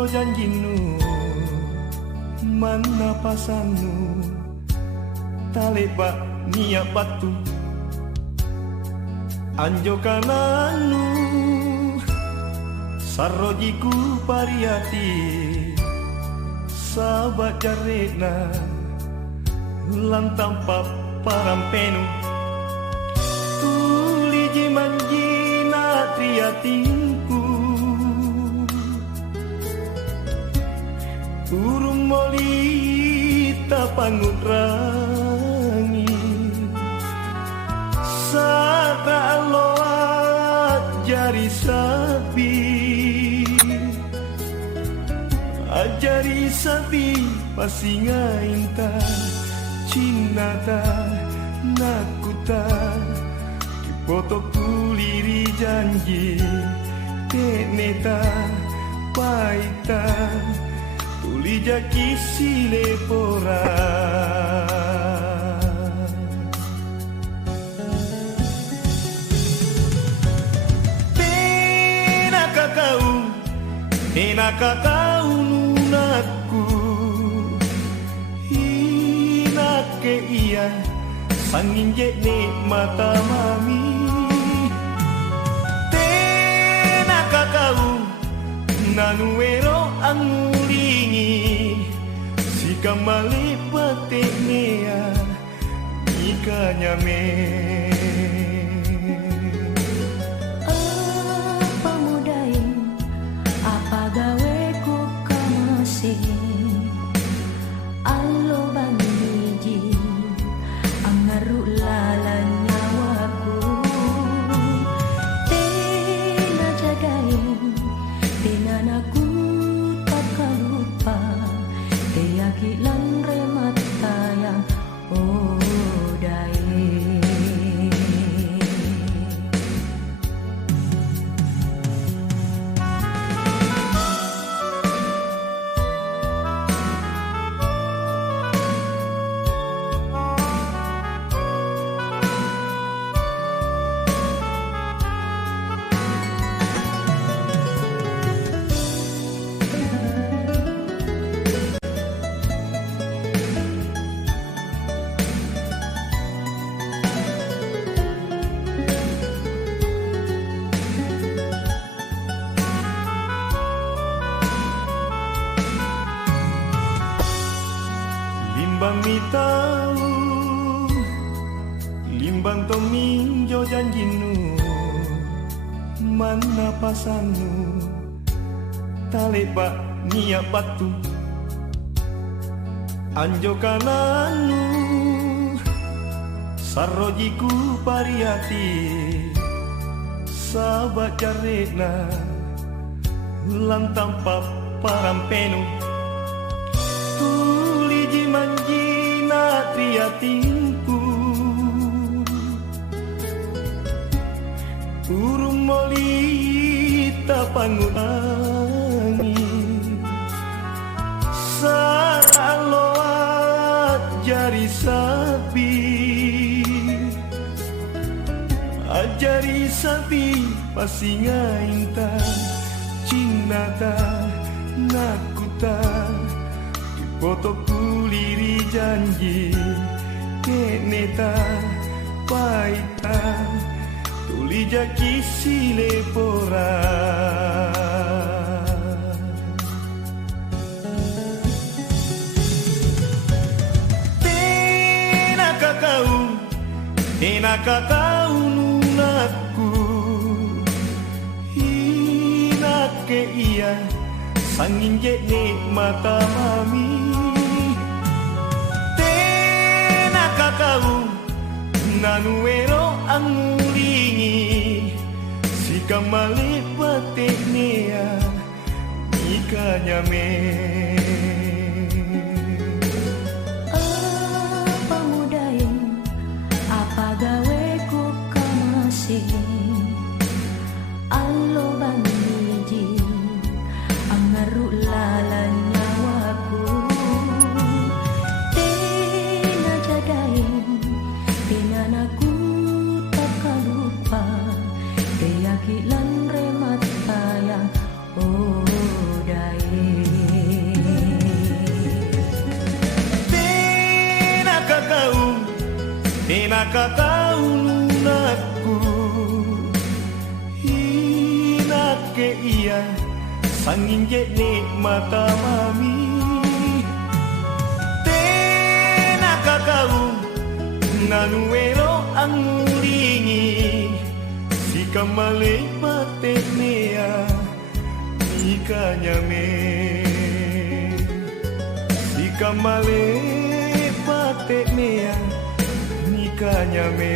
minjo janjinu mana pasanu taleba niat batu anjo kananu sarrojiku pariati sahabat jarena ulang tanpa parampenu tuli jimanjina triatinku urung molita pangutrangi sata loat jari sapi ajari sapi pasinga inta cinta nakuta dipoto kuliri janji teneta paita tuli jaki silepora Enaka kau nunaku Inake iya Sangin jekne mata mami Tenaka kau Nanuero angulingi Si kamali pateknea Ika nyame Allo baniji angaru lala nyawaku tena jagain tenanaku takkan lupa keyakinan remata yang odai Limbang mitau Limbang to minjo janjinu Mana pasanu Taleba niat batu Anjo kananu Sarrojiku pariati Sahabat jarena Ulang tanpa parampenu Manjina triatinku urung molita pangulangi saloat jari sapi ajari sapi pasinga inta cinta nakuta foto kuliri janji keneta paita tuli jaki silepora tenaka kau nunaku inake iya sangin jekne mata mami kau nanuero angulingi si kamali pateknea ika nyame apa mudain apa gaweku kamasi allo baniji angaru lala nyawaku tenanaku takkan lupa keyakinan remata yang odai nakakaulunaku hinake iya sanging jekne mata mami te nakakau nanuero ang mulingi si kamale patenea nikanyame si kamale patenea nikanyame